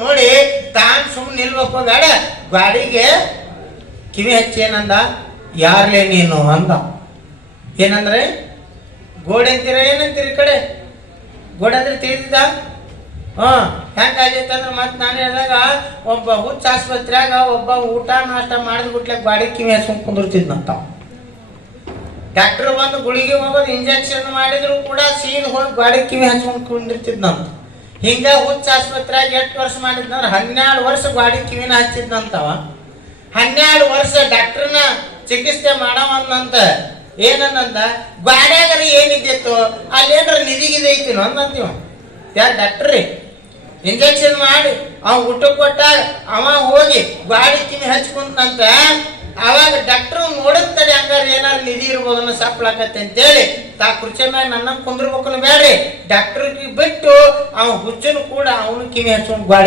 ನೋಡಿ, ತಾನ್ ಸುಮ್ಮನೆ ನಿಲ್ಬೇಕು ಬೇಡ. ಗಾಡಿಗೆ ಕಿವಿ ಹಚ್ಚಿ ಏನಂದ? ಯಾರ್ಲೇ ನೀನು ಅಂದ ಏನಂದ್ರೆ, ಗೋಡೆ ಅಂತೀರ ಏನಂತೀರಿ ಕಡೆ? ಗೋಡೆ ಅಂದ್ರೆ ತಿಳಿದಿದ್ದ? ಹಾ, ಹೆಂಗಾಗೈತೆ ಅಂದ್ರೆ ಮತ್ತೆ ನಾನು ಹೇಳಿದಾಗ, ಒಬ್ಬ ಹುಚ್ಚ ಆಸ್ಪತ್ರೆಯಾಗ ಒಬ್ಬ ಊಟ ನಾಷ್ಟ ಮಾಡಿದ ಬಿಟ್ಲೆ ಗಾಡಿ ಕಿವಿ ಹಚ್ಕೊಂಡ್ ಕುಂದಿರ್ತಿದ್ನಂತ ಡಾಕ್ಟರ್ ಬಂದು ಗುಳಿಗೆ ಹೋಗೋದು ಇಂಜೆಕ್ಷನ್ ಮಾಡಿದ್ರು ಕೂಡ ಸೀನ್ ಹೋಗಿ ಗಾಡಿ ಕಿವಿ ಹಚ್ಕೊಂಡ್ ಕುಂದಿರ್ತಿದ್ನಂತ ಹಿಂಗ ಹುಚ್ಚ ಆಸ್ಪತ್ರೆಗೆ ಎಷ್ಟು ವರ್ಷ ಮಾಡಿದ್ನಂದ್ರೆ ಹನ್ನೆರಡು ವರ್ಷ ಗಾಡಿ ಕಿವಿನ ಹಚ್ಚಿದ್ನಂತವ. ಹನ್ನೆರಡು ವರ್ಷ ಡಾಕ್ಟರ್ನ ಚಿಕಿತ್ಸೆ ಮಾಡವನ್ನಂತ ಏನನ್ನಂದ ಗಾಡ್ಯಾಗರ ಏನಿದ್ದಿತ್ತು? ಅಲ್ಲೇನ್ರ ನಿಧಿಗಿದೆ ನಿಧಿಗಿದೈತಿನ ಅಂದಂತೀವ ಯಾರು ಡಾಕ್ಟ್ರಿ ಇಂಜೆಕ್ಷನ್ ಮಾಡಿ ಅವ ಊಟ ಕೊಟ್ಟಾಗ ಅವ ಹೋಗಿ ಗಾಡಿ ಕಿವಿ ಹಚ್ಕೊಂತಂತ ಅವಾಗ ಡಾಕ್ಟರ್ ಹಂಗಾರೆ ಏನಾರು ನಿಧಿ ಇರ್ಬೋದು ಅನ್ನೋ ಸಪ್ಲಾಕತ್ತೆ ಅಂತೇಳಿ. ತಾ ಕುರ್ಚಿ ಮ್ಯಾಗ ನನ್ನ ಕುಂದ್ರಬೇಕು ಬೇಡ್ರಿ. ಡಾಕ್ಟರ್ಗೆ ಬಿಟ್ಟು, ಅವ ಹುಚ್ಚನು ಕೂಡ ಅವನು ಕಿವಿ ಹಚ್ಕೊಂಡು ಗಾಡಿ